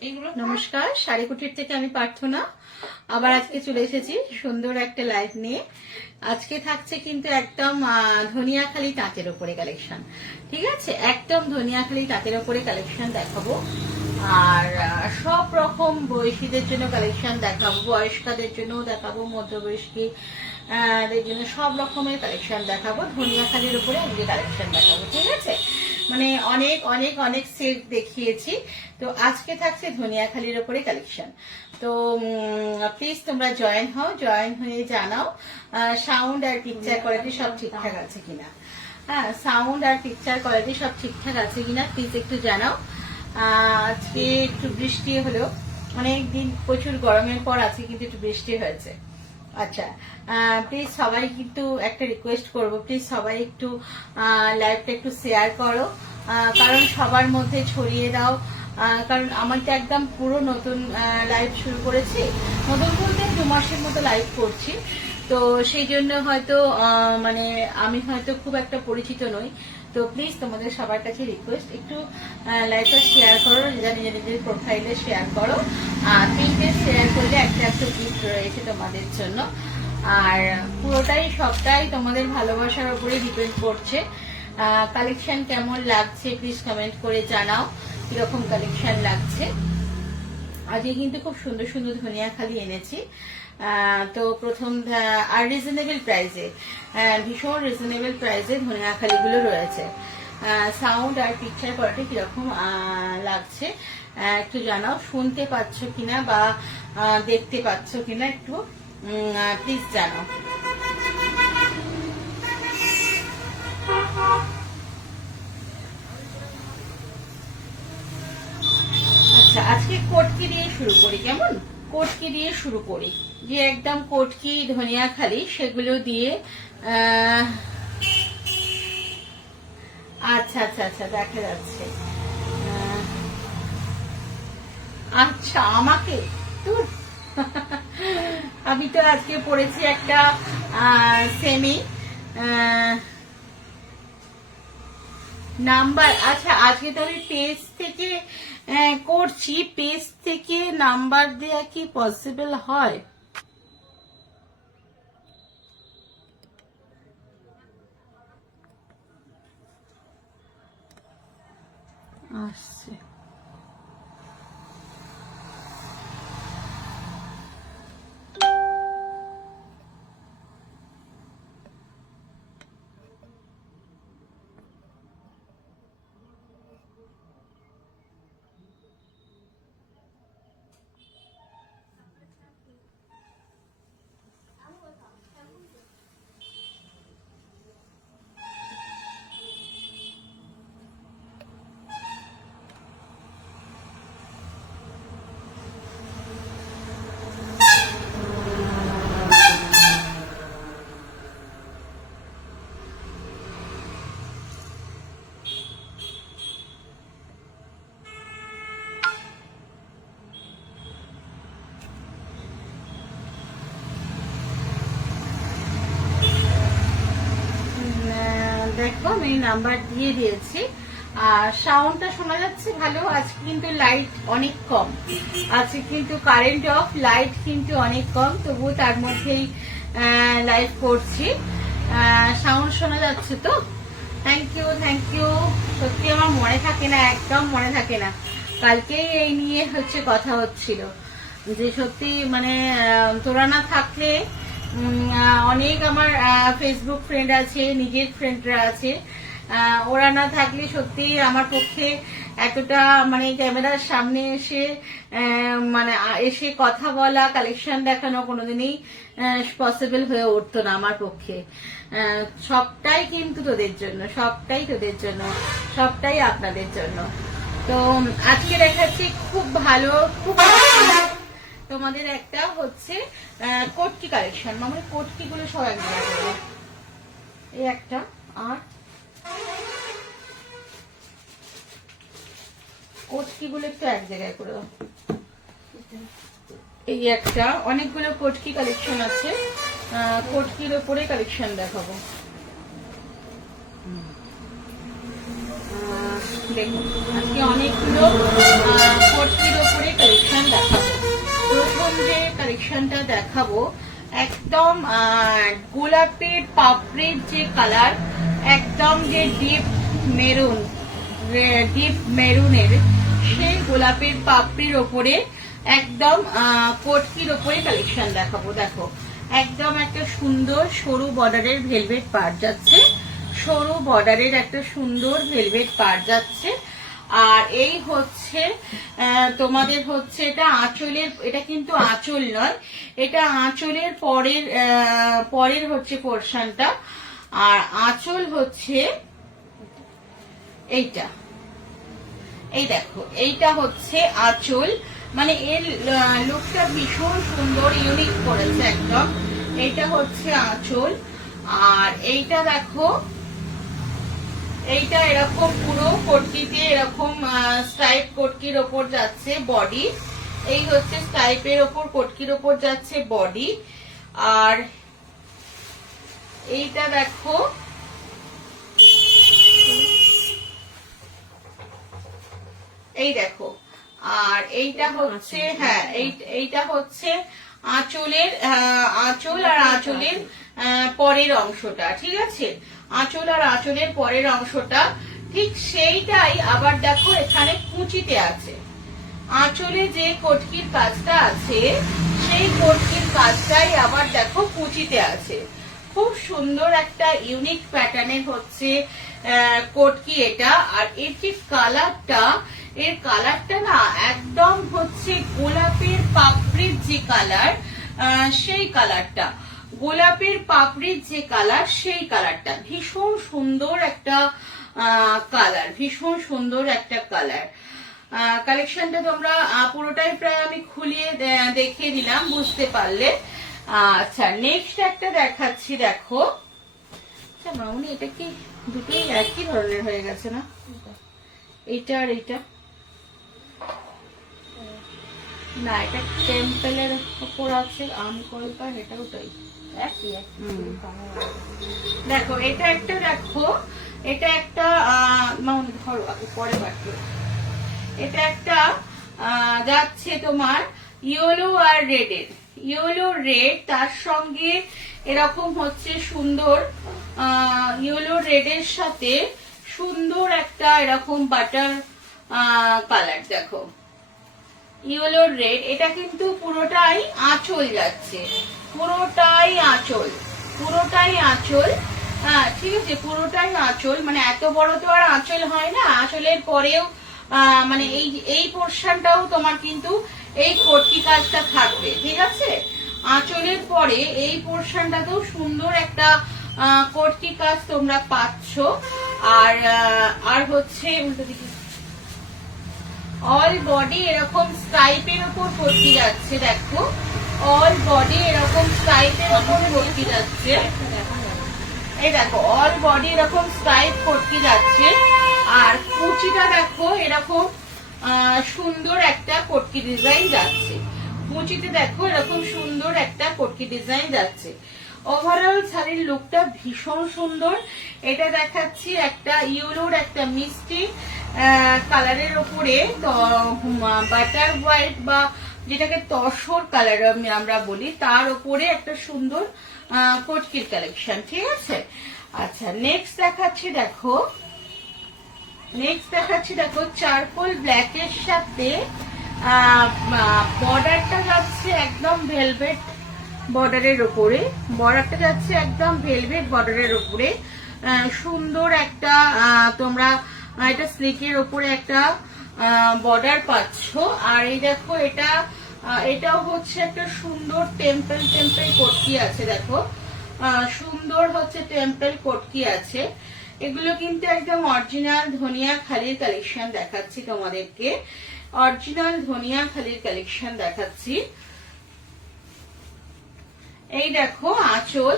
নমস্কার, শাড়িকুটির থেকে আমি প্রার্থনা। আবার আজকে চলে এসেছি সুন্দর একটা লাইভ নিয়ে। আজকে থাকছে কিন্তু একদম ধনিয়াখালি তাঁতের উপরে কালেকশন। ঠিক আছে, একদম ধনিয়াখালি তাঁতের উপরে কালেকশন দেখাবো। আর সব রকম বয়সীদের জন্য কালেকশন দেখাবো, বয়স্কদের জন্য দেখাবো, মধ্যবয়স্কী দের জন্য সব রকমের কালেকশন দেখাবো। ধনিয়াখালির উপরে আজকে কালেকশন দেখাবো। ঠিক আছে, মানে অনেক অনেক অনেক সেট দেখিয়েছি, তো আজকে থাকছে ধনিয়াখালির উপরে কালেকশন। তো প্লিজ তোমরা জয়েন হও, জয়েন হয়ে জানাও সাউন্ড আর পিকচার কোয়ালিটি সব ঠিকঠাক আছে কিনা। হ্যাঁ, সাউন্ড আর পিকচার কোয়ালিটি সব ঠিকঠাক আছে কিনা প্লিজ একটু জানাও। আজকে একটু বৃষ্টি হলো, অনেকদিন প্রচুর গরমের পর আছে কিন্তু একটু বৃষ্টি হয়েছে। আচ্ছা, প্লিজ সবাই কিন্তু একটা রিকোয়েস্ট করব, প্লিজ সবাই একটু লাইভটা একটু শেয়ার করো, কারণ সবার মধ্যে ছড়িয়ে দাও। কারণ আমার তো একদম পুরো নতুন লাইভ শুরু করেছি, নতুন বলতে 2 মাসের মতো লাইভ করছি, তো সেই জন্য হয়তো মানে আমি হয়তো খুব একটা পরিচিত নই। তো প্লিজ তোমাদের সবার কাছে রিকোয়েস্ট, একটু লাইভটা শেয়ার করো, নিজেদের প্রোফাইলে শেয়ার করো। 3টে শেয়ার করলে একটা একটা গিফট রয়েছে তোমাদের জন্য। আর পুরোটাই সবটাই তোমাদের ভালোবাসার উপরে ডিপেন্ড করছে। কালেকশন কেমন লাগছে প্লিজ কমেন্ট করে জানাও, কিরকম কালেকশন লাগছে। আজকে কিন্তু খুব সুন্দর সুন্দর ধনিয়াখালি এনেছি। তো প্রথম আর রিজনেবল প্রাইসে, ভীষণ রিজনেবল প্রাইসে ধনিয়াখালিগুলো রয়েছে। সাউন্ড আর পিকচার কোয়ালিটি কিরকম লাগছে একটু জানাও, শুনতে পাচ্ছ কিনা বা দেখতে পাচ্ছ কিনা একটু প্লিজ জানাও। আচ্ছা, আজকে কোটকি দিয়ে শুরু করি, কেমন? কোটকি দিয়ে শুরু করি, যে একদম কোটকি ধনিয়াখালি সেগুলো দিয়ে। আচ্ছা আচ্ছা আচ্ছা, দেখা যাচ্ছে। আচ্ছা, আমাকে তো আমি তো আজকে পড়েছি একটা সেমি নাম্বার। আচ্ছা, আজকে তো আমি পেজ থেকে করছি, পেজ থেকে নাম্বার দেয়া কি পসিবল হয়? আসছে। দেখো, আমি নাম্বার দিয়ে দিয়েছি। আর সাউন্ডটা শোনা যাচ্ছে ভালো। আজকে কিন্তু লাইট অনেক কম, আজকে কিন্তু কারেন্ট অফ, লাইট কিন্তু অনেক কম, তবুও তার মধ্যেই লাইভ করছি। সাউন্ড শোনা যাচ্ছে তো? Thank you, thank you. সত্যি আমার মনে থাকে না, একদম মনে থাকে না। কালকেই এই নিয়ে কথা হচ্ছিল যে সত্যি মানে তোরা না থাকলে, অনেক আমার ফেসবুক ফ্রেন্ড আছে, নিজের ফ্রেন্ডরা আছে, ওরা না থাকলে সত্যি আমার পক্ষে এতটা মানে ক্যামেরার সামনে এসে মানে এসে কথা বলা, কালেকশন দেখানো কোনোদিনই পসিবল হয়ে উঠতো না আমার পক্ষে। সবটাই কিন্তু তোদের জন্য, সবটাই তোদের জন্য, সবটাই আপনাদের জন্য। তো আজকে দেখাচ্ছি খুব ভালো, খুব তোমাদের একটা কোটকি কালেকশন। মানে কোটকি গুলো সব এক জায়গায় করবো, এই একটা, আর কোটকি গুলো একটু এক জায়গায় করে দাও। এই একটা, অনেকগুলো কোটকি কালেকশন আছে, কোটকির ওপরে কালেকশন দেখাবো। দেখুন, আজকে অনেকগুলো কোটকির ওপরে কালেকশনটা দেখাবো একদম গোলাপের পাপড়ির যে কালার, একদম যে ডিপ মেরুনের সেই গোলাপের পাপড়ির ওপরে একদম কটকির ওপরে কালেকশন দেখাবো। দেখো একদম একটা সুন্দর সরু বর্ডারের ভেলভেট পাড় যাচ্ছে, সরু বর্ডারের একটা সুন্দর ভেলভেট পাড় যাচ্ছে। আর এই হচ্ছে তোমাদের হচ্ছে এটা আঁচলের, এটা কিন্তু আঁচল নয়, এটা আঁচলের পরের হচ্ছে পোরশনটা। আর আঁচল হচ্ছে এইটা, এই দেখো এইটা হচ্ছে আঁচল, মানে এর লুকটা ভীষণ সুন্দর, ইউনিক করেছে একদম। এইটা হচ্ছে আঁচল। আর এইটা দেখো, এইটা এরকম পুরো কটকিতে এরকম স্ট্রাইপ কটকির ওপর যাচ্ছে বডি, এই হচ্ছে স্ট্রাইপের ওপর কটকির ওপর যাচ্ছে বডি। আর এইটা দেখো, এই দেখো। আর এইটা হচ্ছে হ্যাঁ এইটা হচ্ছে আঁচলের, আঁচল আর আঁচলের পরের অংশটা, ঠিক আছে, আঁচল আর আঁচলের পরের অংশটা ঠিক সেইটাই আবার দেখো এখানে কুচিতে আছে। আঁচলে যে কটকির কাজটা আছে সেই কটকির কাজটাই আবার দেখো কুচিতে আছে। খুব সুন্দর একটা ইউনিক প্যাটার্নের হচ্ছে কটকি এটা। আর এর যে কালারটা, এর কালারটা না একদম হচ্ছে গোলাপের পাপড়ির যে কালার, সেই কালারটা, গোলাপের পাপড়ির যে কালার সেই কালারটা, ভীষণ সুন্দর একটা কালার, ভীষণ সুন্দর একটা কালার। কালেকশনটা তোমরা পুরোটাই প্রায় আমি খুলিয়ে দেখিয়ে দিলাম, বুঝতে পারলে। আচ্ছা নেক্সট একটা দেখাচ্ছি, দেখো মামুনি এটা কি দুটোই একই ধরনের হয়ে গেছে না, এইটা আর এইটা না, এটা টেম্পলের উপর আছে আমকলকা, এটা ওটাই একই। দেখো এটা একটা, দেখো এটা একটা মামুনি ধরো পরে বাকি, এটা একটা যাচ্ছে তোমার ইয়েলো আর রেডের, ইয়েলো রেড, তার সঙ্গে এরকম হচ্ছে সুন্দর ইয়েলো রেডের সাথে সুন্দর একটা এরকম বাটার কালার। দেখো ইয়েলো রেড, এটা কিন্তু পুরোটাই আঁচল যাচ্ছে, পুরোটাই আঁচল, পুরোটাই আঁচল, হ্যাঁ ঠিক আছে, পুরোটাই আঁচল। মানে এত বড় তো আর আঁচল হয় না, আঁচলের পরেও মানে এই পোর্শনটাও তোমার কিন্তু এই কটকি কাজটা থাকবে, ঠিক আছে। আঁচলের পরে এই পোর্শনটাতেও সুন্দর একটা কটকি কাজ তোমরা পাচ্ছ। আর হচ্ছে অল বডি এরকম স্ট্রাইপের উপর কটকি যাচ্ছে, দেখো অল বডি এরকম স্ট্রাইপের উপর কটকি যাচ্ছে, এই দেখো অল বডি এরকম স্ট্রাইপ কটকি যাচ্ছে। আর কুচিটা দেখো এরকম সুন্দর একটা কটকি ডিজাইন যাচ্ছে, কুচিতে দেখো এরকম সুন্দর একটা কটকি ডিজাইন যাচ্ছে। ওভারঅল শাড়ির লুকটা ভীষণ সুন্দর। এটা দেখাচ্ছি একটা ইয়েলোর একটা মিষ্টি কালারের উপরে বাটার হোয়াইট বা যেটাকে তসর কালার আমরা বলি, তার উপরে একটা সুন্দর কটকির কালেকশন, ঠিক আছে। আচ্ছা নেক্সট দেখাচ্ছি, দেখো নেক্সট দেখাচ্ছি, দেখো চারকোল ব্ল্যাকের সাথে বর্ডারটা যাচ্ছে একদম ভেলভেট বর্ডারের উপরে, বর্ডারটা যাচ্ছে একদম ভেলভেট বর্ডারের উপরে, সুন্দর একটা তোমরা এটা স্লিকের উপরে একটা বর্ডার পাচ্ছ। আর এই দেখো এটাও হচ্ছে একটা সুন্দর টেম্পল টেম্পল কটকি আছে, দেখো সুন্দর হচ্ছে টেম্পল কটকি আছে। এগুলো কিন্তু একদম অরিজিনাল ধনিয়া খালির কালেকশন দেখাচ্ছি তোমাদেরকে, অরিজিনাল ধনিয়া খালির কালেকশন দেখাচ্ছি। এই দেখো আঁচল,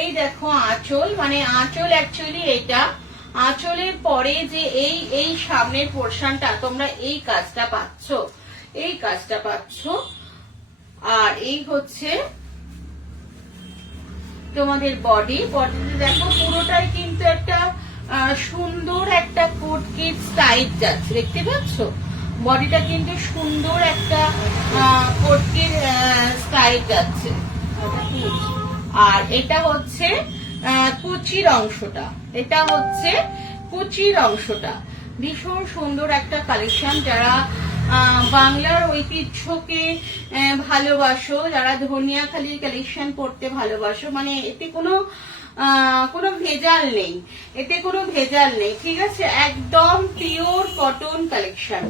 এই দেখো আঁচল, মানে আঁচল অ্যাকচুয়ালি এটা আঁচলের পরে যে এই সামনের পোর্শনটা তোমরা এই কাজটা পাচ্ছ, এই কাজটা পাচ্ছ। আর এই হচ্ছে তোমাদের বডিতে দেখো পুরোটাই কিন্তু একটা সুন্দর একটা কোটকির স্টাইল যাচ্ছে, দেখতে পাচ্ছ বডিটা কিন্তু সুন্দর একটা কোটকির স্টাইল যাচ্ছে। আর এটা হচ্ছে কুচির অংশটা, এটা হচ্ছে কুচির অংশটা। ভীষণ সুন্দর একটা কালেকশন। যারা বাংলার ঐতিহ্যকে ভালোবাসো, যারা ধনিয়াখালির কালেকশন পড়তে ভালোবাসো, মানে এতে কোনো ভেজাল নেই, এতে কোনো ভেজাল নেই, ঠিক আছে? একদম পিওর কটন কালেকশন।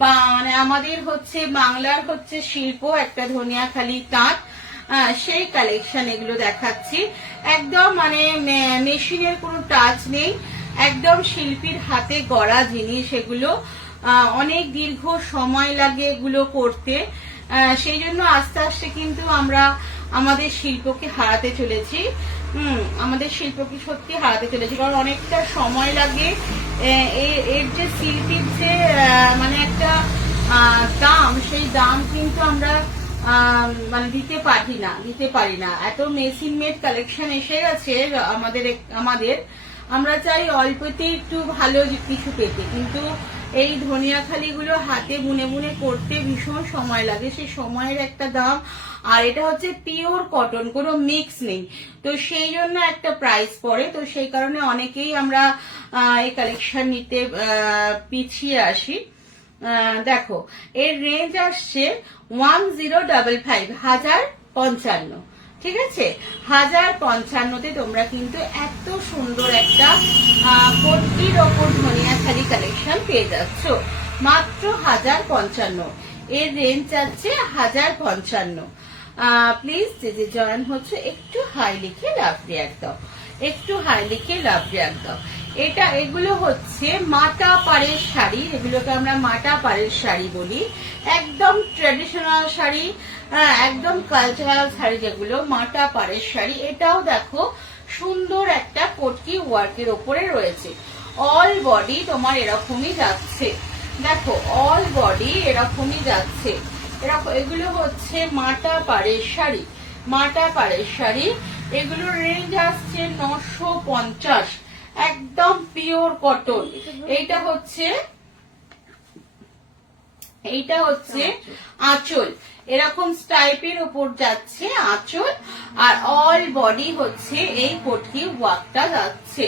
বা মানে আমাদের হচ্ছে বাংলার হচ্ছে শিল্প একটা ধনিয়াখালি তাঁত, সেই কালেকশন এগুলো দেখাচ্ছি। একদম মানে মেশিনের কোনো টাচ নেই, একদম শিল্পীর হাতে গড়া জিনিস এগুলো। অনেক দীর্ঘ সময় লাগে এগুলো করতে, সেই জন্য আস্তে আস্তে কিন্তু আমরা আমাদের শিল্পকে হারাতে চলেছি। আমাদের শিল্পকে সত্যি হারাতে চলেছি, কারণ অনেকটা সময় লাগে। এর যে শিল্পীর যে মানে একটা দাম, সেই দাম কিন্তু আমরা মানে দিতে পারি না। এত মেশিন মেড কালেকশন এসে গেছে আমাদের আমরা চাই অল্পতে একটু ভালো কিছু পেতে, কিন্তু এই ধনিয়াখালি গুলো হাতে বুনে বুনে করতে ভীষণ সময় লাগে, সেই সময়ের একটা দাম। আর এটা হচ্ছে পিওর কটন, কোনো মিক্স নেই, তো সেই জন্য একটা প্রাইস পড়ে। তো সেই কারণে অনেকেই আমরা এই কালেকশন নিতে পিছিয়ে আসি। দেখো এর রেঞ্জ আসছে 1055, 1055, ঠিক আছে? 1055-তে তোমরা কিন্তু এত সুন্দর একটা কোটির ওপর ধনিয়াখালি কালেকশন পেয়ে যাচ্ছ মাত্র 1055। এর রেঞ্জ আছে 1055। প্লিজ যে জয়েন হচ্ছে একটু হাই লিখে লাভ রিয়াক্ট দাও, একটু হাই লিখে লাভ রিয়াক্ট দাও। এগুলো হচ্ছে মাটা পাড়ের শাড়ি, এগুলোকে আমরা মাটা পাড়ের শাড়ি বলি। একদম ট্রেডিশনাল শাড়ি, একদম কালচারাল শাড়ি, যেগুলো মাটা পাড়ের শাড়ি। এটাও দেখো সুন্দর একটা কোটকি ওয়ার্কের ওপরে রয়েছে। অল বডি তোমার এরকমই যাচ্ছে, দেখো অল বডি এরকমই যাচ্ছে। এগুলো হচ্ছে মাটা পাড়ের শাড়ি, মাটা পাড়ের শাড়ি। এগুলোর রেঞ্জ আসছে 950, একদম পিওর কটন। এইটা হচ্ছে আঁচল, এরকম স্টাইপের উপর যাচ্ছে আঁচল। আর অল বডি হচ্ছে এই কোটকি ওয়ার্কটা যাচ্ছে,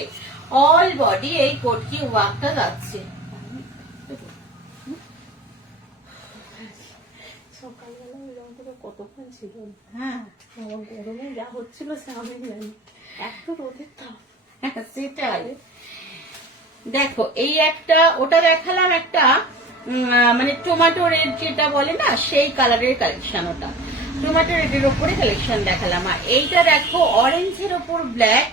অল বডি এই কোটকি ওয়ার্কটা যাচ্ছে। সকালবেলা এরকম করে কতক্ষণ ছিল? হ্যাঁ, গরমে যা হচ্ছিল সে আমি জানি, এত রোদের তাপ। সেটাই। দেখো এই একটা, ওটা দেখালাম একটা মানে টমেটো রেড যেটা বলে না, সেই কালারের কালেকশন। ওটা টমেটো রেডের ওপরে কালেকশন দেখালাম। আর এইটা দেখো অরেঞ্জের ওপর ব্ল্যাক,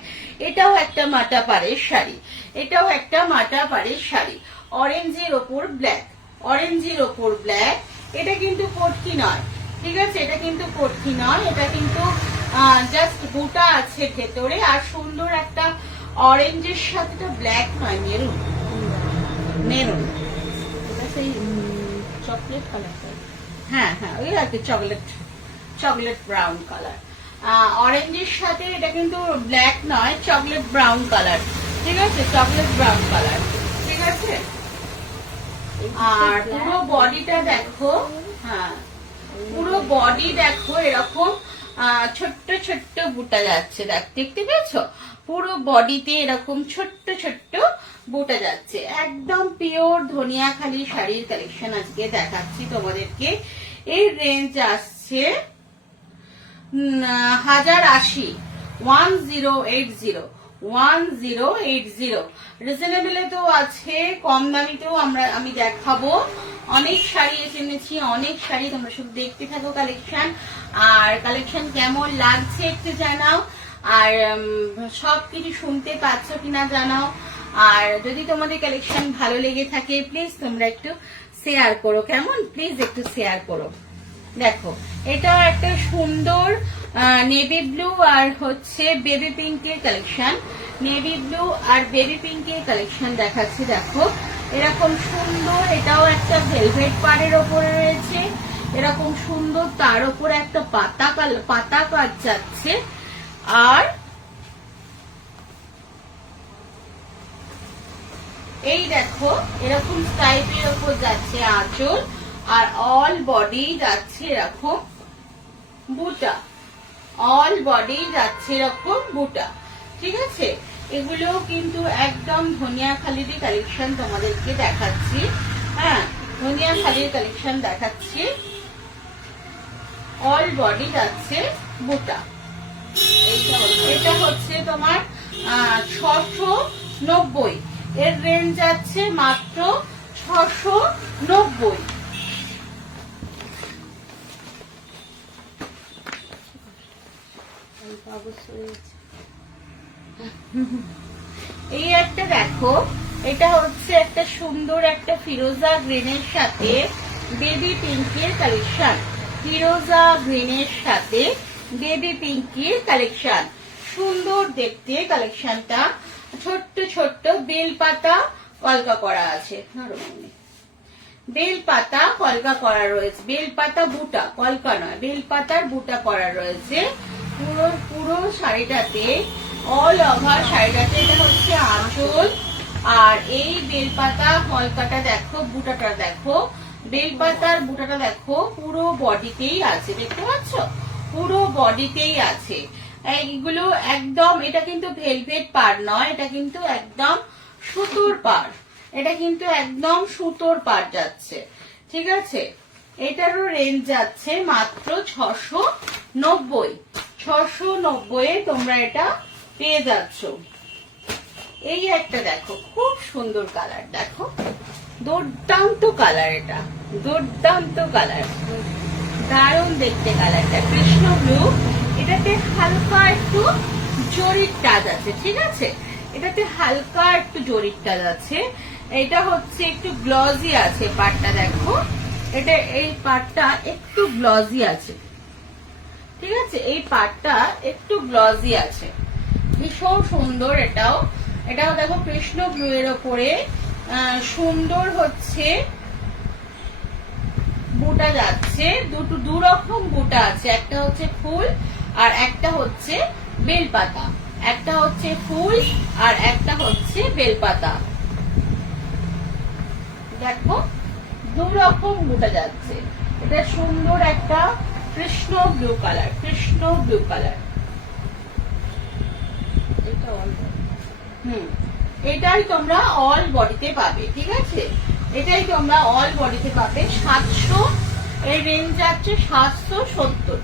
এটাও একটা মাটা পাড়ের শাড়ি, এটাও একটা মাটা পাড়ের শাড়ি। অরেঞ্জের ওপর ব্ল্যাক, অরেঞ্জের ওপর ব্ল্যাক। এটা কিন্তু কোটকি নয়, ঠিক আছে? এটা কিন্তু কোটকি নয়, এটা কিন্তু জাস্ট গোটা আছে ভেতরে। আর সুন্দর একটা অরেঞ্জের সাথে, তো ব্ল্যাক নয়, মেরুন, মেরুন, এটা সেই চকলেট কালার। হ্যাঁ হ্যাঁ, ওই আর কি চকলেট ব্রাউন কালার। অরেঞ্জের সাথে এটা কিন্তু ব্ল্যাক নয়, চকলেট ব্রাউন কালার, ঠিক আছে? চকলেট ব্রাউন কালার, ঠিক আছে? আর পুরো বডিটা দেখো, হ্যাঁ পুরো বডি দেখো এরকম ছোট্ট ছোট্ট বুটা যাচ্ছে, দেখতে পেয়েছো? পুরো বডিতে এরকম ছোট্ট ছোট্ট বুটা যাচ্ছে। একদম পিওর ধনিয়াখালি শাড়ির কালেকশন আজকে দেখাচ্ছি তোমাদেরকে। এর রেঞ্জ আসছে 1080, 1080। রিজনেবলে তো আছে, কম দামিতেও আমি দেখাবো। অনেক শাড়ি এনেছি, অনেক শাড়ি, তোমরা শুধু দেখতে থাকো কালেকশন। আর কালেকশন কেমন লাগছে একটু জানাও, আর সবকিছু শুনতে পাচ্ছ কিনা জানাও। আর যদি তোমাদের কালেকশন ভালো লেগে থাকে প্লিজ তোমরা একটু শেয়ার করো, কেমন? প্লিজ একটু শেয়ার করো। দেখো এটাও একটা সুন্দর নেভি ব্লু আর হচ্ছে বেবি পিঙ্কের কালেকশন, নেভি ব্লু আর বেবি পিঙ্কের কালেকশন দেখাচ্ছি। দেখো এরকম সুন্দর, এটাও একটা ভেলভেট পাড়ের ওপরে রয়েছে, এরকম সুন্দর, তার উপরে একটা পাতা কাজ যাচ্ছে। আর এই দেখো এরকম টাইপের উপর যাচ্ছে আঁচল, আর অল বডি যাচ্ছে এরকম বুটা, অল বডি যাচ্ছে এরকম বুটা। ঠিক আছে, এগুলো কিন্তু একদম ধনিয়াখালির কালেকশন তোমাদেরকে দেখাচ্ছি। হ্যাঁ, ধনিয়াখালির কালেকশন দেখাচ্ছি। অল বডি যাচ্ছে বুটা। এটা হচ্ছে তোমার 690, এর রেঞ্জ যাচ্ছে মাত্র 690। এই একটা দেখো, এটা হচ্ছে একটা সুন্দর একটা ফিরোজা গ্রিনের সাথে বেবি পিঙ্কের কালেকশন। ফিরোজা গ্রিনের সাথে বেবি পিঙ্কের কালেকশন, সুন্দর দেখতে কালেকশনটা। ছোট্ট ছোট্ট বেলপাতা কলকা করা আছে, বেলপাতা কলকা করা রয়েছে, বেলপাতা বুটা, কলকা নয়, বেলপাতার বুটা করা রয়েছে পুরো পুরো শাড়িটাতে, অল ওভার শাড়িটাতে। এটা হচ্ছে আঁচল, আর এই বেলপাতা কলকাটা দেখো, বুটাটা দেখো, বেলপাতার বুটাটা দেখো পুরো বডিতেই আছে, দেখতে পাচ্ছ, পুরো বডিতেই আছে। এইগুলো একদম, এটা কিন্তু ভেলভেট পাড় নয়, এটা কিন্তু একদম সুতোর পাড়, এটা কিন্তু একদম সুতোর পাড় যাচ্ছে। ঠিক আছে, এটারও রেঞ্জ যাচ্ছে মাত্র 690। 690 তোমরা এটা পেয়ে যাচ্ছ। এই একটা দেখো, খুব সুন্দর কালার, দেখো দুর্দান্ত কালার, এটা দুর্দান্ত কালার, দারুণ দেখতে কালারটা, কৃষ্ণ ব্লু। এটাতে হালকা একটু জরির টাচ আছে। ঠিক আছে, এটাতে হালকা একটু জরির টাচ আছে। এটা হচ্ছে একটু গ্লজি আছে পাটটা, দেখো এটা, এই পাটটা একটু গ্লজি আছে। ঠিক আছে, এই পাটটা একটু গ্লজি আছে, ভীষণ সুন্দর। এটাও দেখো কৃষ্ণ ব্লু এর ওপরে সুন্দর হচ্ছে বুটা যাচ্ছে। দু রকম বুটা আছে, একটা হচ্ছে ফুল আর একটা হচ্ছে বেলপাতা, একটা হচ্ছে ফুল আর একটা হচ্ছে বেলপাতা। দেখো দু রকম বুটা যাচ্ছে। এটা সুন্দর একটা Krishna blue colour, Krishna blue colour. এটাই তোমরা অল বডিতে পাবে। ঠিক আছে, এটাই তোমরা অল বডিতে পাবে। 700, এর রেঞ্জ যাচ্ছে 770,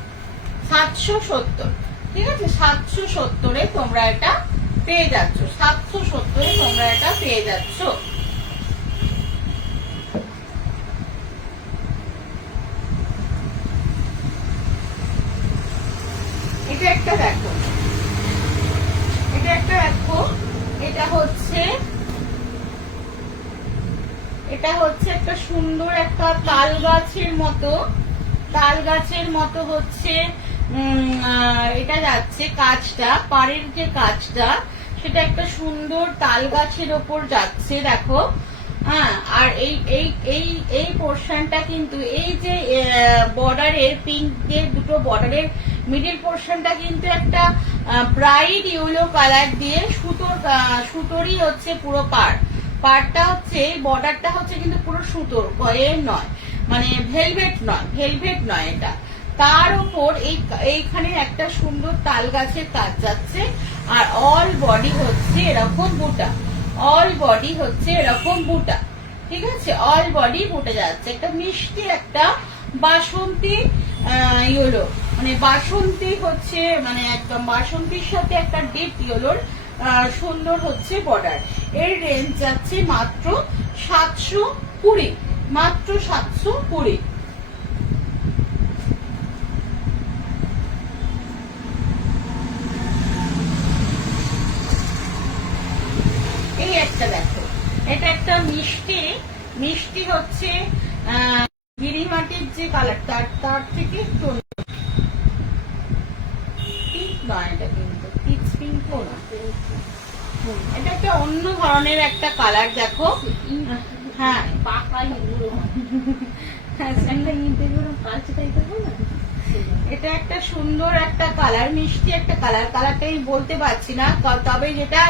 770। ঠিক আছে, 770 তোমরা এটা পেয়ে যাচ্ছ, 770 তোমরা এটা পেয়ে যাচ্ছ। এটা একটা দেখো, এটা একটা দেখো, এটা হচ্ছে একটা সুন্দর একটা তাল গাছের মতো, তাল গাছের মতো হচ্ছে এটা যাচ্ছে কাজটা, পাড়ের যে কাজটা সেটা একটা সুন্দর তাল গাছের ওপর যাচ্ছে, দেখো। হ্যাঁ, আর এই এই এই এই পোর্শনটা কিন্তু এই যে বর্ডারের পিঙ্ক দিয়ে দুটো বর্ডারের মিডিল পোর্শনটা কিন্তু একটা ব্রাইট ইয়েলো কালার দিয়ে সুতোরই হচ্ছে পুরো পাড়টা হচ্ছে, বর্ডারটা হচ্ছে কিন্তু পুরো সুতোর, এর নয়, মানে ভেলভেট নয়, ভেলভেট নয় এটা। তার উপর এইখানে একটা সুন্দর তাল গাছের কাজ যাচ্ছে, আর অল বডি হচ্ছে এরকম বুটা, অল বডি হচ্ছে এরকম বুটা। ঠিক আছে, অল বডি বুটে যাচ্ছে। একটা মিষ্টি একটা বাসন্তী ইয়েলো, মানে বাসন্তী হচ্ছে, মানে একদম বাসন্তীর সাথে একটা ডিপ ইয়েলোর সুন্দর হচ্ছে বর্ডার। এর রেঞ্জ যাচ্ছে মাত্র 720, মাত্র 720। এই একটা দেখো, এটা একটা মিষ্টি হচ্ছে গিরিমাটির যে কালারটা, তার থেকে একটু পিঙ্ক নয়, এটা কিন্তু পিচ পিঙ্কও না, এটা একটা অন্য ধরনের একটা কালার, দেখো। হ্যাঁ, এটা একটা সুন্দর একটা কালার, মিষ্টি একটা কালার, কালারটা আমি বলতে পারছি না, তবে যেটা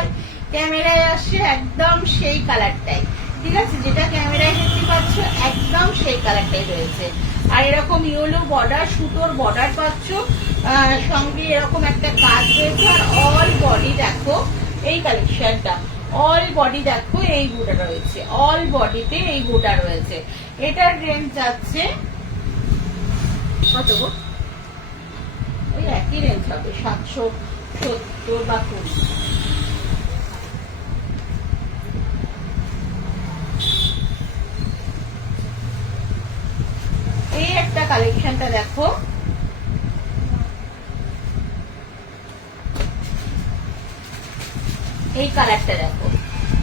ক্যামেরায় আসছে একদম সেই কালারটাই, ঠিক আছে, যেটা ক্যামেরায় দেখতে পাচ্ছ একদম সেই কালারটাই রয়েছে। আর এরকম ইয়েলো বর্ডার, সুতোর বর্ডার পাচ্ছ, সঙ্গে এরকম একটা কাজ রয়েছে। আর অল বডি দেখো এই কালেকশনটা, অল বডি দেখো এই বুটা রয়েছে, অল বডিতে এই বুটা রয়েছে। এটার রেঞ্জ যাচ্ছে কত গো? ওই একই রেঞ্জ হবে, 770 বা 20। এই একটা কালেকশনটা দেখো, এই কালারটা দেখো,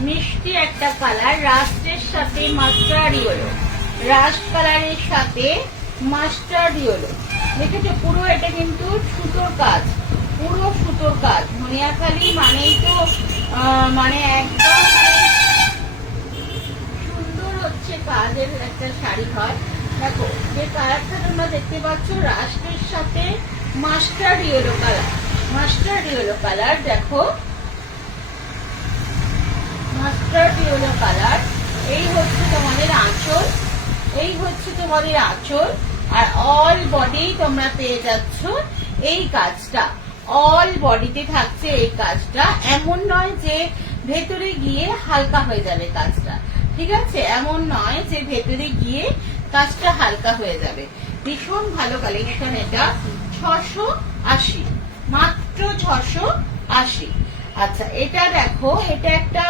মিষ্টি একটা কালার, রাস্টের সাথে মাস্টার্ড ইয়েলো, রাস্ট কালারের সাথে মাস্টার্ড ইয়েলো, দেখেছো? পুরো এটা কিন্তু সুতোর কাজ, পুরো সুতোর কাজ। ধনিয়াখালি মানেই তো মানে একদম সুন্দর হচ্ছে কাজের একটা শাড়ি হয়। দেখো যে কালারটা তোমরা দেখতে পাচ্ছ, রাস্টের সাথে mustard yellow colour, mustard yellow colour দেখো, মাস্টার্ড ইয়েলো কালার। এই হচ্ছে তোমাদের আঁচল, এই হচ্ছে তোমাদের আঁচল। আর অল বডি তোমরা পেয়ে যাচ্ছ এই কাজটা, অল বডিতে থাকছে এই কাজটা। এমন নয় যে ভেতরে গিয়ে হালকা হয়ে যাবে কাজটা, ঠিক আছে, এমন নয় যে ভেতরে গিয়ে কাজটা হালকা হয়ে যাবে। ভীষণ ভালো কালেকশন এটা, 680, মাত্র 680। আচ্ছা এটা দেখো, এটা একটা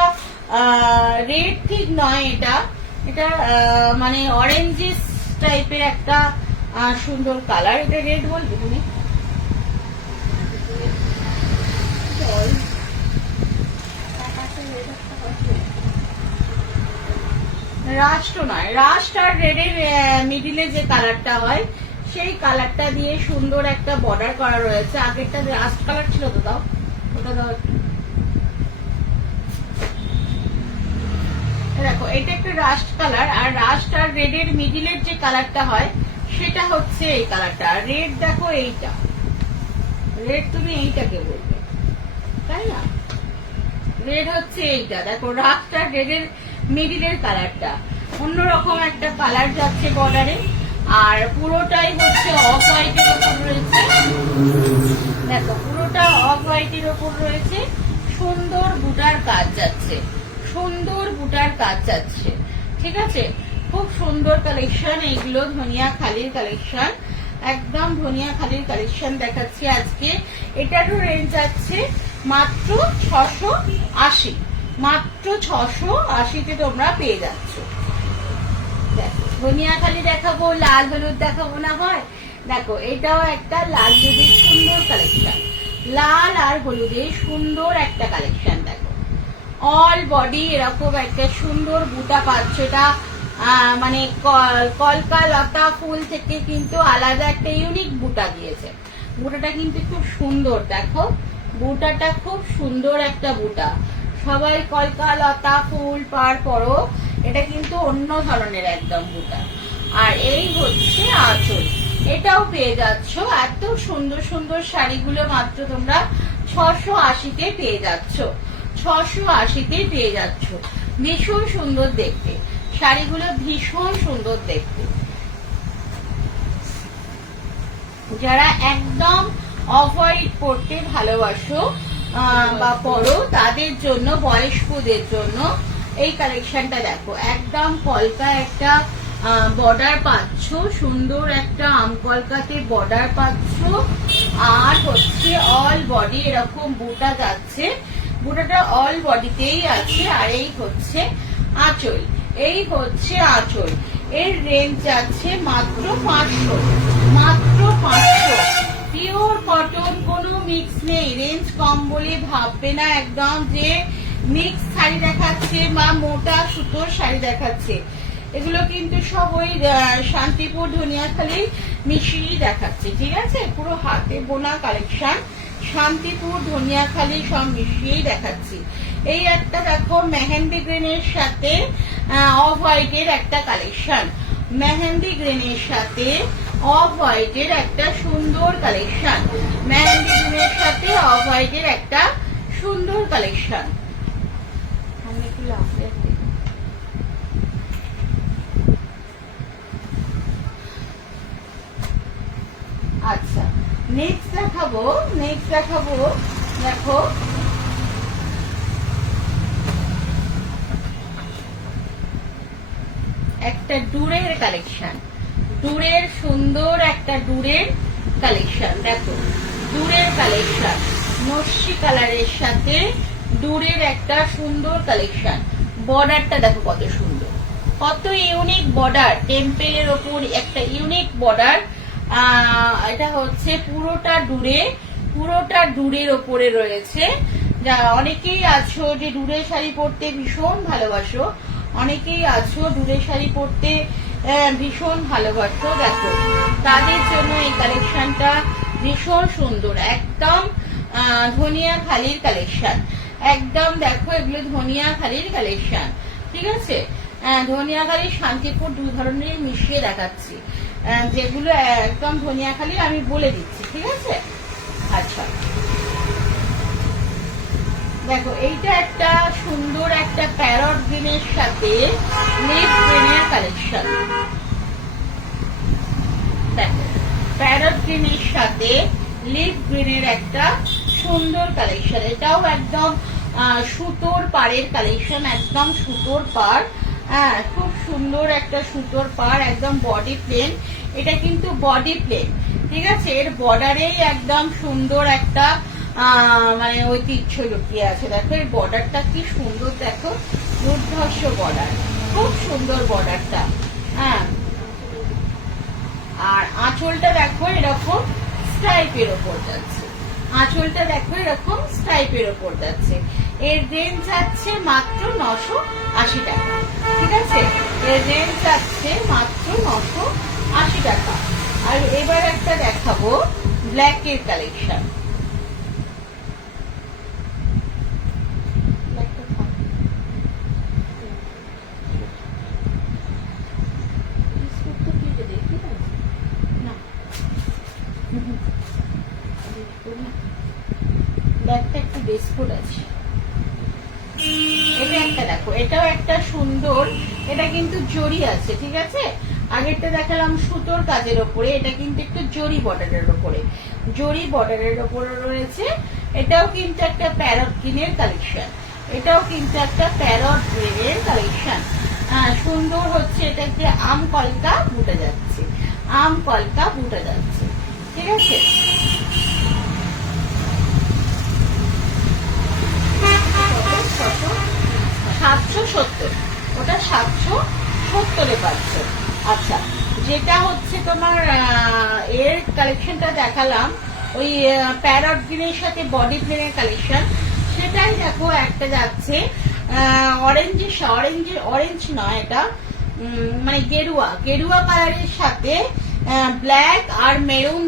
রেড ঠিক নয়, এটা এটা মানে অরেঞ্জিস টাইপের একটা সুন্দর কালার। এটা রেড বলবে তুমি? রাস্ট নয়, রাস্ট আর রেডের মিডিলে যে কালারটা হয় সেই কালারটা দিয়ে সুন্দর একটা বর্ডার করা রয়েছে। আগেরটা রাস্ট কালার ছিল তো, দাও ওটা দাও। দেখো এটা একটা রাস্ট কালার, আর রাস্ট আর রেডের মিডিলের যে কালারটা হয় সেটা হচ্ছে এই কালারটা। রেড দেখো এইটা, রেড তুমি এইটাকে বলবে, তাই না? রেড হচ্ছে এইটা, দেখো রাস্ট আর রেডের মিডিলের কালারটা, অন্যরকম একটা কালার যাচ্ছে বর্ডারে। আর পুরোটাই হচ্ছে অফ হোয়াইটের ওপর রয়েছে, দেখো পুরোটা অফ হোয়াইটের ওপর রয়েছে। সুন্দর বুটার কাজ যাচ্ছে, সুন্দর বুটার কাজ যাচ্ছে, ঠিক আছে, খুব সুন্দর কালেকশন এইগুলো। ধনিয়াখালির কালেকশন, একদম ধনিয়াখালির কালেকশন দেখাচ্ছি আজকে। এটারও রেঞ্জ আছে মাত্র 680, মাত্র 680-তে তোমরা পেয়ে যাচ্ছ। দেখো ধনিয়াখালি দেখাবো, লাল হলুদ দেখাবো না হয়? দেখো এটাও একটা লাল হলুদের সুন্দর কালেকশন, লাল আর হলুদের সুন্দর একটা কালেকশন। দেখো অল বডি এরকম একটা সুন্দর বুটা পাচ্ছ। এটা মানে কলকা লতা ফুল থেকে কিন্তু আলাদা একটা ইউনিক বুটা দিয়েছে। বুটাটা কিন্তু খুব সুন্দর, দেখো বুটাটা খুব সুন্দর একটা বুটা। সবাই কলকা লতা ফুল পার পরো, এটা কিন্তু অন্য ধরনের একদম বুটা। আর এই হচ্ছে আঁচল, এটাও পেয়ে যাচ্ছ। এত সুন্দর সুন্দর শাড়িগুলো মাত্র তোমরা 680-তে পেয়ে যাচ্ছ, 680-তে পেয়ে যাচ্ছ। ভীষণ সুন্দর দেখতে শাড়িগুলো, ভীষণ সুন্দর দেখতে। যারা একদম অফ হোয়াইট পরতে ভালোবাসো বা পরো, তাদের জন্য, বয়স্কদের জন্য এই কালেকশনটা দেখো। একদম কলকা একটা বর্ডার পাচ্ছ, সুন্দর একটা আম কলকাতে বর্ডার পাচ্ছ। আর হচ্ছে অল বডি এরকম বুটা যাচ্ছে, বুটাটা অল বডিতেই আছে। আর এই হচ্ছে আঁচল, এই হচ্ছে আঁচল। এর রেঞ্জ আছে মাত্র 500, মাত্র 500। পিওর কটন, কোনো মিক্স নেই। রেঞ্জ কম বলে ভাববে না একদম যে মিক্স শাড়ি দেখাচ্ছে বা মোটা সুতোর শাড়ি দেখাচ্ছে। এগুলো কিন্তু সব ওই শান্তিপুর ধনিয়াখালি মিশিয়ে দেখাচ্ছে, ঠিক আছে, পুরো হাতে বোনা কালেকশন, শান্তিপুর ধনিয়াখালি সব মিশিয়েই দেখাচ্ছি। এই একটা দেখো মেহেন্দি গ্রিনের সাথে অফ হোয়াইটের একটা কালেকশন, মেহেন্দি গ্রিনের সাথে অফ হোয়াইটের একটা সুন্দর কালেকশন, মেহেন্দি গ্রিনের সাথে অফ হোয়াইটের একটা সুন্দর কালেকশন। নেক্সট দেখাবো দেখো একটা ডুরের কালেকশন, ডুরের সুন্দর একটা ডুরের কালেকশন। দেখো ডুরের কালেকশন, নস্যি কালারের সাথে ডুরের একটা সুন্দর কালেকশন। বর্ডারটা দেখো কত সুন্দর, কত ইউনিক বর্ডার, টেম্পেলের ওপর একটা ইউনিক বর্ডার। এটা হচ্ছে পুরোটা ডুরের ওপরে রয়েছে। যা অনেকেই আছো যে ডুরের শাড়ি পরতে ভীষণ ভালোবাসো, অনেকেই আছো ডুরের শাড়ি পরতে ভীষণ ভালোবাসো। দেখো তাদের জন্য এই কালেকশনটা ভীষণ সুন্দর, একদম ধনিয়াখালির কালেকশন, একদম দেখো এগুলো ধনিয়াখালির কালেকশন, ঠিক আছে। ধনিয়াখালি শান্তিপুর দুই ধরনের মিশিয়ে দেখাচ্ছি, যেগুলো একদম ধনিয়াখালি আমি বলে দিচ্ছি, ঠিক আছে। আচ্ছা দেখো এইটা একটা সুন্দর একটা প্যারট গ্রিনের সাথে লিপ গ্রিনের কালেকশন। দেখো প্যারট গ্রিনের সাথে লিপ গ্রিনের একটা সুন্দর কালেকশন। এটাও একদম সুতোর পাড়ের কালেকশন, একদম সুতোর পাড়। হ্যাঁ খুব সুন্দর একটা সুতোর পাড়, একদম বডি প্লেন। এটা কিন্তু বডি প্লেন, ঠিক আছে। এর বর্ডারেই একদম সুন্দর একটা মানে ঐতিহ্য লুকিয়ে আছে। দেখো এর বর্ডারটা কি সুন্দর, দেখো দুর্ধর্ষ বর্ডার, খুব সুন্দর বর্ডারটা। হ্যাঁ আর আঁচলটা দেখো এরকম স্ট্রাইপের ওপর যাচ্ছে, আঁচলটা দেখো এরকম স্ট্রাইপের ওপর যাচ্ছে। এর রেঞ্জ যাচ্ছে মাত্র 980 টাকা, ঠিক আছে। এর রেঞ্জ যাচ্ছে মাত্র 980 টাকা। আর এবার একটা দেখাবো ব্ল্যাকের কালেকশন। ব্ল্যাকটা একটু বেসফুল আছে। এটা একটা দেখো, এটাও একটা সুন্দর, এটা কিন্তু জরি আছে, ঠিক আছে। আগেরটা দেখালাম সুতোর কাজের ওপরে, এটা কিন্তু একটু জরি বর্ডারের ওপরে, জরি বর্ডারের ওপরে রয়েছে। এটাও কিন্তু একটা প্যারট গ্রিনের কালেকশন, এটাও কিন্তু একটা প্যারট গ্রিনের কালেকশন। সুন্দর হচ্ছে, এটা একটি আম কলকা বুটে যাচ্ছে, আম কলকা বুটে যাচ্ছে, ঠিক আছে। ওটা 770 পাচ্ছ। আচ্ছা যেটা হচ্ছে তোমার এর কালেকশনটা দেখালাম ওই প্যারট গ্রিনের সাথে বডি প্লেনের কালেকশন, সেটাই দেখো একটা যাচ্ছে অরেঞ্জ নয়, এটা মানে গেরুয়া কালারের সাথে ব্ল্যাক আর মেরুন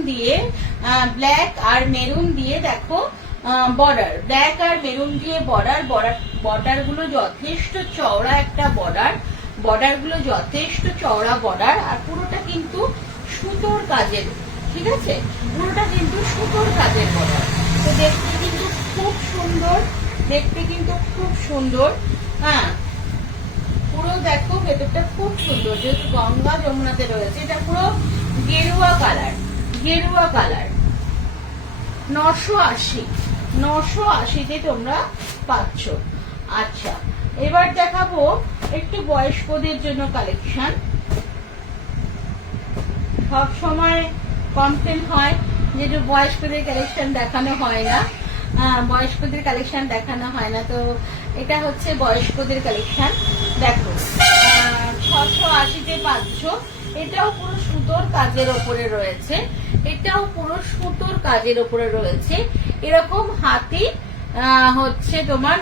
দিয়ে দেখো বর্ডার, ব্ল্যাক আর মেরুন দিয়ে বর্ডার গুলো যথেষ্ট চওড়া একটা বর্ডার গুলো যথেষ্ট চওড়া বর্ডার। আর পুরোটা কিন্তু সুতোর কাজের, ঠিক আছে, পুরোটা কিন্তু সুতোর কাজের বর্ডার। তো দেখতে কিন্তু খুব সুন্দর, হ্যাঁ পুরো দেখো ভেতরটা খুব সুন্দর, যেহেতু গঙ্গা যমুনাতে রয়েছে। এটা পুরো গেরুয়া কালার 980 তোমরা পাচ্ছ। আচ্ছা এবার দেখাবো একটু বয়স্কদের জন্য কালেকশন। সব সময় কমপ্লেন হয় যে বয়স্কদের কালেকশন দেখানো হয় না, বয়স্কদের কালেকশন দেখানো হয় না। তো এটা হচ্ছে বয়স্কদের কালেকশন। দেখো 680-তে পাচ্ছ। এটাও পুরো সুতোর কাজের ওপরে রয়েছে, এটাও পুরো সুতোর কাজের ওপরে রয়েছে। এরকম হাতি হচ্ছে তোমার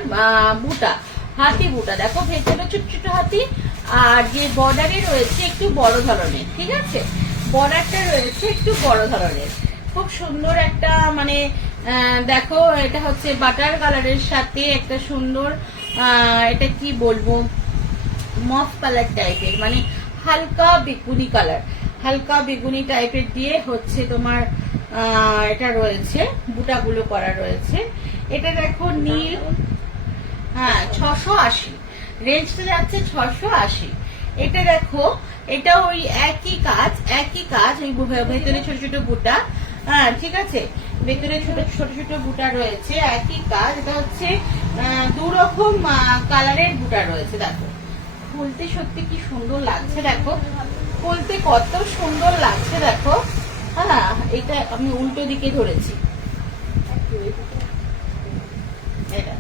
হাতি বুটা, দেখো ভেতরে ছোট ছোট হাতি। আর যে বর্ডারে রয়েছে একটু বড় ধরনের, ঠিক আছে, বর্ডারটা রয়েছে একটু বড় ধরনের, খুব সুন্দর একটা মানে দেখো এটা হচ্ছে বাটার কালারের সাথে একটা সুন্দর এটা কি বলবো মফ কালার টাইপের, মানে হালকা বেগুনি টাইপের দিয়ে হচ্ছে তোমার এটা রয়েছে, বুটাগুলো করা রয়েছে। এটা দেখো নীল, হ্যাঁ 680 রেঞ্জটা যাচ্ছে 680। এটা দেখো এটা ওই একই কাজ ওই ভেতরে ছোট ছোট বুটা, হ্যাঁ ঠিক আছে, ভেতরে ছোট ছোট ছোট বুটা রয়েছে, একই কাজ। এটা হচ্ছে 2 রকম কালারের বুটা রয়েছে। দেখো খুলতে সত্যি কি সুন্দর লাগছে, দেখো খুলতে কত সুন্দর লাগছে দেখো। হ্যাঁ এটা আমি উল্টো দিকে ধরেছি, এটা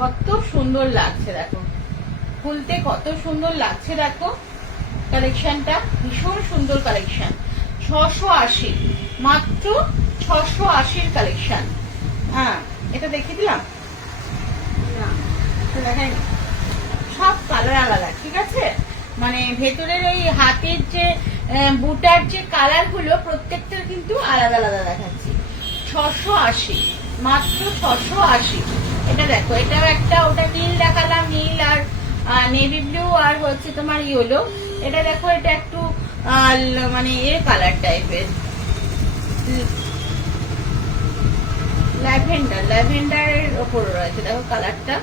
কত সুন্দর লাগছে দেখো, খুলতে কত সুন্দর লাগছে দেখো। কালেকশনটা ভীষণ সুন্দর কালেকশন, 680, মাত্র 680 কালেকশন। হ্যাঁ এটা দেখিয়ে দিলাম না, দেখাই সব কালার আলাদা, ঠিক আছে। মানে ভেতরের ওই হাতের যে বুটার যে কালার গুলো প্রত্যেকটার কিন্তু আলাদা আলাদা দেখাচ্ছি। 680, মাত্র 680। এটা দেখো, এটাও একটা, ওটা নীল দেখালাম, নীল আর নেভি ব্লু আর হচ্ছে তোমার ইয়েলো। এটা দেখো, এটা একটু মানে এর কালার টাইপের, ল্যাভেন্ডারের ওপর রয়েছে দেখো কালারটা,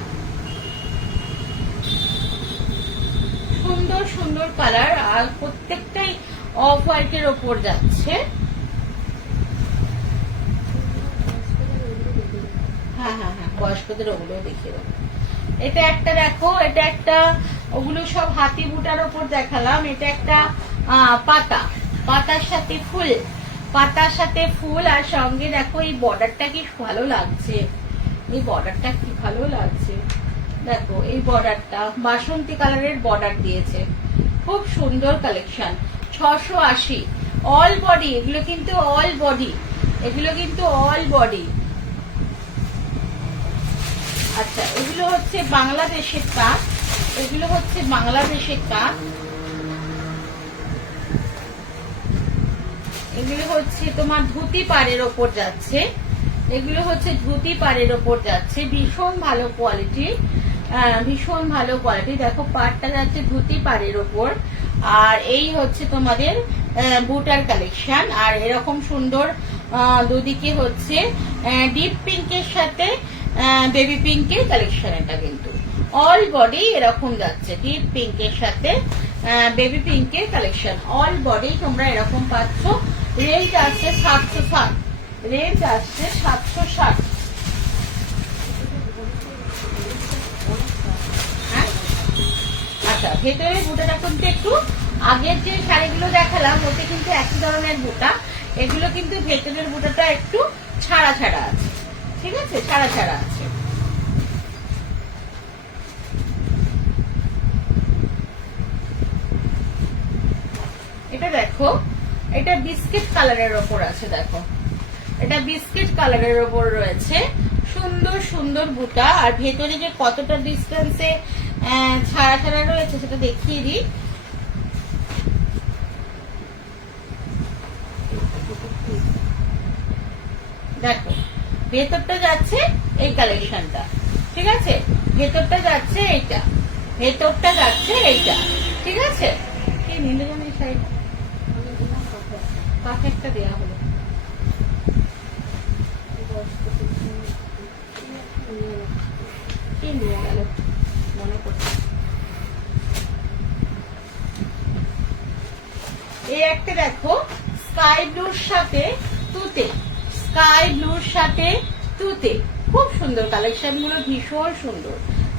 সুন্দর সুন্দর কালার। আর প্রত্যেকটাই অফ হোয়াইটের ওপর যাচ্ছে। হ্যাঁ হ্যাঁ হ্যাঁ, বয়স্কদের ওগুলো দেখিয়ে দেবো। এটা একটা দেখো, এটা একটা, ওগুলো সব হাতি বুটার ওপর দেখালাম। এটা একটা পাতা, পাতার সাথে ফুল, পাতার সাথে ফুল, আর সঙ্গে দেখো এই বর্ডারটা কি ভালো লাগছে, এই বর্ডারটা কি ভালো লাগছে দেখো। এই বর্ডারটা বাসন্তী কালারের বর্ডার দিয়েছে, খুব সুন্দর কালেকশন। 680, অল বডি, এগুলো কিন্তু অল বডি, এগুলো কিন্তু অল বডি। আচ্ছা এগুলো হচ্ছে বাংলাদেশের কাজ, এগুলো হচ্ছে বাংলাদেশের কাজ, এগুলো হচ্ছে তোমার ধুতি পাড়ের ওপর যাচ্ছে, এগুলো হচ্ছে ধুতি পাড়ের ওপর যাচ্ছে। ভীষণ ভালো কোয়ালিটি, ভীষণ ভালো কোয়ালিটি। দেখো পাড়টা যাচ্ছে ধুতি পাড়ের ওপর, আর এই হচ্ছে তোমাদের বুটার কালেকশন। আর এরকম সুন্দর দুদিকে হচ্ছে ডিপ পিঙ্কের সাথে বেবি পিঙ্কের কালেকশন। এটা কিন্তু অল বডি এরকম যাচ্ছে, ডিপ পিঙ্কের সাথে বেবি পিঙ্কের কালেকশন, অল বডি তোমরা এরকম পাচ্ছ। রেঞ্জ আসছে 760, রেঞ্জ আসছে 760। আচ্ছা ভেতরে বুটাটা কিন্তু একটু, আগের যে শাড়িগুলো দেখালাম ওতে কিন্তু একই ধরনের বুটা, এগুলো কিন্তু ভেতরের বুটাটা একটু ছাড়া ছাড়া আছে, ঠিক আছে, ছাড়া ছাড়া আছে। এটা দেখো, এটা বিস্কিট কালারের ওপর আছে, দেখো এটা বিস্কিট কালারের ওপর রয়েছে, সুন্দর সুন্দর বুটা। আর ভেতরে যে কতটা ডিস্টেন্সে ছাড়া ছাড়া রয়েছে সেটা দেখিয়ে দিই। দেখো ভেতরটা যাচ্ছে এই কালেকশনটা, ঠিক আছে, ভেতরটা যাচ্ছে এইটা, ভেতরটা যাচ্ছে এইটা, ঠিক আছে। কি নিলে জানো এই শাড়িটা, কাকে একটা দেওয়া হলো, কি নিয়ে গেল মনে করছে। এই একটা দেখো স্কাই ব্লুর সাথে তুতে, স্কাই ব্লুর সাথে তুতে, খুব সুন্দর কালেকশন গুলো, ভীষণ সুন্দর।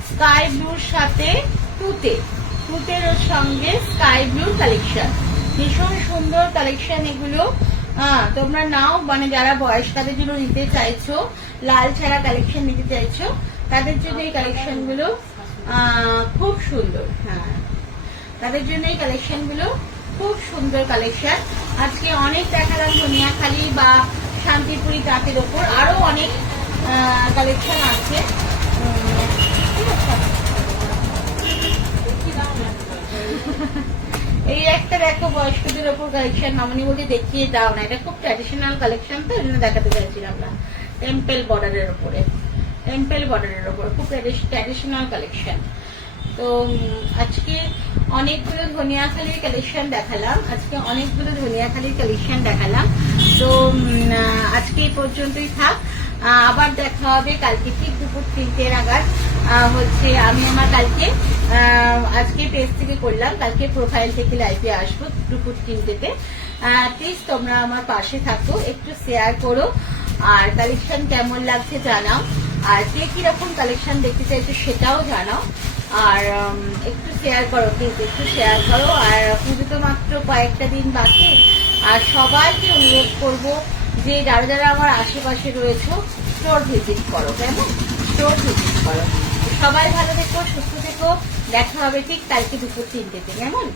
স্কাই ব্লুর সাথে তুতে, তুতের সঙ্গে স্কাই ব্লু কালেকশন, ভীষণ সুন্দর কালেকশন এগুলো। তোমরা নাও, মানে যারা বয়স্কদের জন্য নিতে চাইছো, লাল ছাড়া কালেকশন নিতে চাইছো, তাদের জন্য এই কালেকশন গুলো খুব সুন্দর। হ্যাঁ তাদের জন্য এই কালেকশন গুলো খুব সুন্দর কালেকশন। আজকে অনেক দেখালাম ধনিয়াখালি বা শান্তিপুরি তাঁতের ওপর, আরো অনেক কালেকশন আছে। এই একটা দেখো বয়স্কদের ওপর কালেকশন, মামনি বলতে দেখিয়ে দাও না, এটা খুব ট্র্যাডিশনাল কালেকশন, তো এই জন্য দেখাতে চাইছিলাম না। টেম্পল বর্ডারের ওপরে, টেম্পল বর্ডারের ওপর খুব ট্র্যাডিশনাল কালেকশন। তো আজকে অনেকগুলো ধনিয়াখালির কালেকশন দেখালাম, আজকে অনেকগুলো ধনিয়াখালির কালেকশন দেখালাম। তো আজকে এই পর্যন্তই থাক, আবার দেখা হবে কালকে ঠিক দুপুর 3টে নাগাদ। হচ্ছে আমি আমার কালকে আজকে পেজ থেকে করলাম, কালকে প্রোফাইল থেকে লাইভে আসবো দুপুর 3টেতে। প্লিজ তোমরা আমার পাশে থাকো, একটু শেয়ার করো, আর কালেকশন কেমন লাগছে জানাও, আর কে কিরকম কালেকশন দেখতে চাইছো সেটাও জানাও। আর একটু শেয়ার করো প্লিজ, একটু শেয়ার করো। আর পুজো তো মাত্র কয়েকটা দিন বাকি, আর সবাইকে অনুরোধ করব যে যারা যারা আমার আশেপাশে রয়েছে স্টোর ভিজিট করো, কেমন? স্টোর ভিজিট করো। সবাই ভালো থেকো, সুস্থ থেকো, দেখা হবে ঠিক কালকে দুপুর 3টেতে, কেমন?